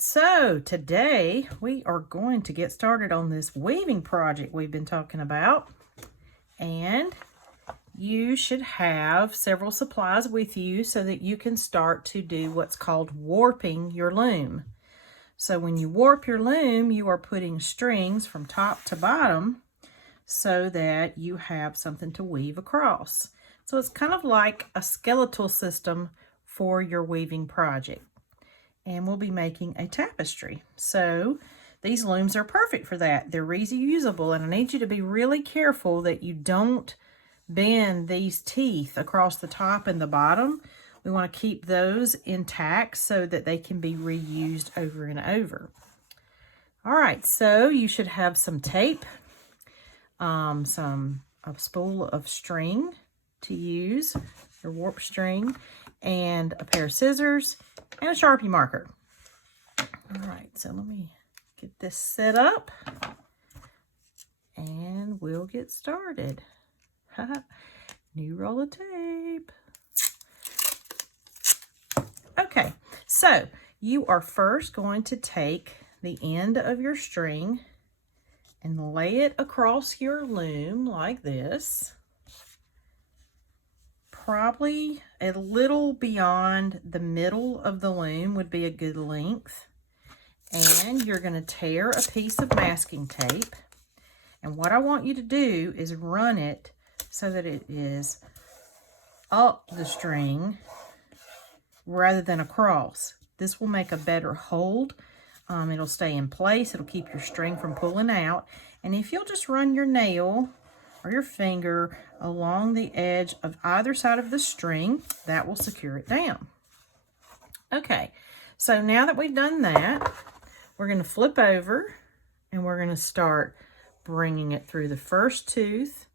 So today we are going to get started on this weaving project we've been talking about, and you should have several supplies with you so that you can start to do what's called warping your loom. So when you warp your loom, you are putting strings from top to bottom so that you have something to weave across. So it's kind of like a skeletal system for your weaving project. And we'll be making a tapestry. So these looms are perfect for that. They're easy usable, and I need you to be really careful that you don't bend these teeth across the top and the bottom. We want to keep those intact so that they can be reused over and over. All right, so you should have some tape, a spool of string to use, your warp string, and a pair of scissors, and a Sharpie marker. All right, so let me get this set up and we'll get started. New roll of tape. Okay, so you are first going to take the end of your string and lay it across your loom like this. Probably a little beyond the middle of the loom would be a good length. And you're going to tear a piece of masking tape. And what I want you to do is run it so that it is up the string rather than across. This will make a better hold. It'll stay in place. It'll keep your string from pulling out. And if you'll just run your nail or your finger along the edge of either side of the string, that will secure it down. Okay, so now that we've done that, we're going to flip over and we're going to start bringing it through the first tooth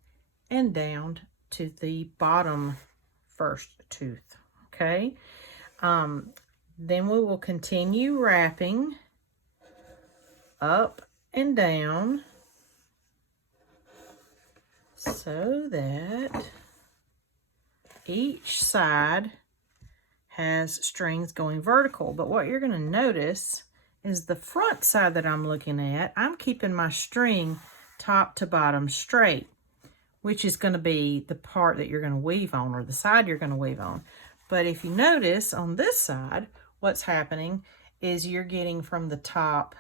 and down to the bottom first tooth. Okay, then we will continue wrapping up and down so that each side has strings going vertical. But what you're going to notice is the front side that I'm looking at, I'm keeping my string top to bottom straight, which is going to be the part that you're going to weave on, or the side you're going to weave on. But if you notice on this side, what's happening is you're getting from the top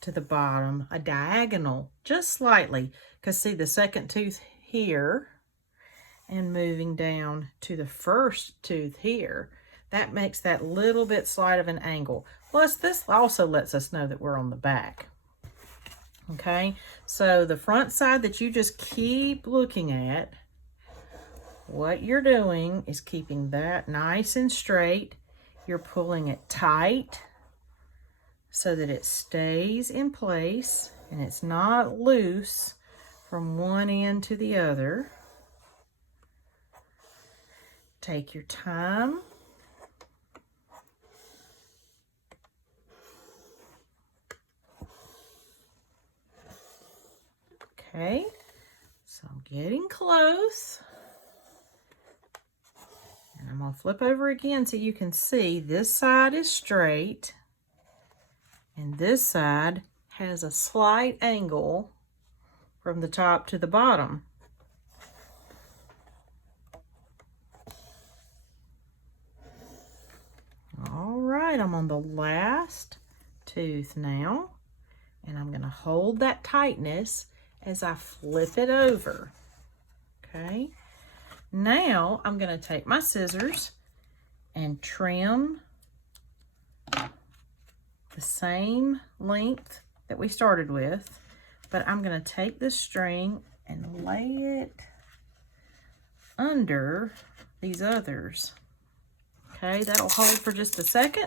to the bottom a diagonal, just slightly, because see the second tooth here and moving down to the first tooth here, that makes that little bit slight of an angle. Plus this also lets us know that we're on the back. Okay, so the front side that you just keep looking at, what you're doing is keeping that nice and straight. You're pulling it tight so that it stays in place and it's not loose from one end to the other. Take your time. Okay, so I'm getting close. And I'm going to flip over again so you can see this side is straight. And this side has a slight angle from the top to the bottom. All right, I'm on the last tooth now. And I'm going to hold that tightness as I flip it over. Okay. Now I'm going to take my scissors and trim the same length that we started with, but I'm going to take this string and lay it under these others. Okay, that'll hold for just a second.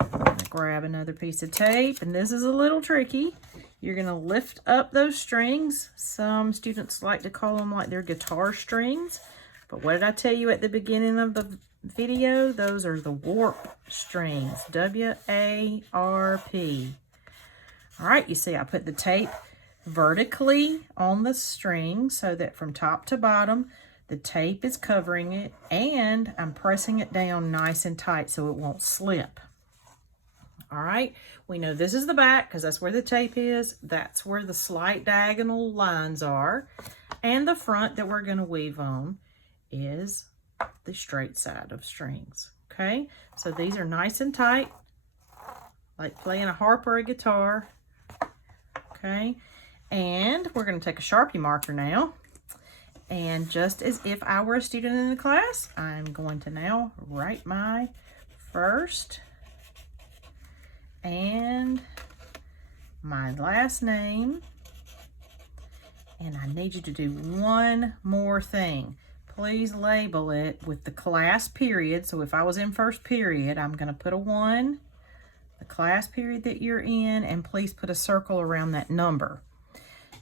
I'm going to grab another piece of tape, and this is a little tricky. You're going to lift up those strings. Some students like to call them like their guitar strings. But what did I tell you at the beginning of the video? Those are the warp strings. W-A-R-P. All right, you see I put the tape vertically on the string so that from top to bottom, the tape is covering it, and I'm pressing it down nice and tight so it won't slip. All right, we know this is the back because that's where the tape is. That's where the slight diagonal lines are. And the front that we're going to weave on is the straight side of strings. Okay, so these are nice and tight, like playing a harp or a guitar. Okay, and we're going to take a Sharpie marker now. And just as if I were a student in the class, I'm going to now write my first and my last name. And I need you to do one more thing. Please label it with the class period. So if I was in first period, I'm going to put a 1, the class period that you're in, and please put a circle around that number.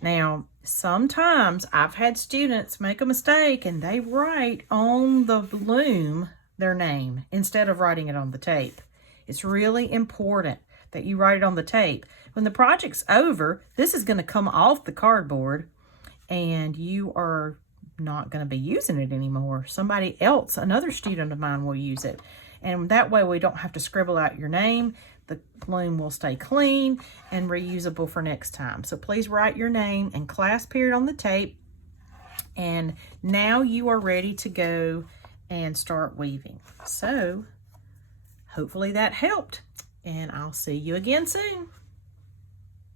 Now, sometimes I've had students make a mistake and they write on the Loom their name instead of writing it on the tape. It's really important that you write it on the tape. When the project's over, this is going to come off the cardboard and you are not going to be using it anymore. Somebody else, another student of mine, will use it. And that way we don't have to scribble out your name. The Loom will stay clean and reusable for next time. So please write your name and class period on the tape. And now you are ready to go and start weaving. So hopefully that helped. And I'll see you again soon.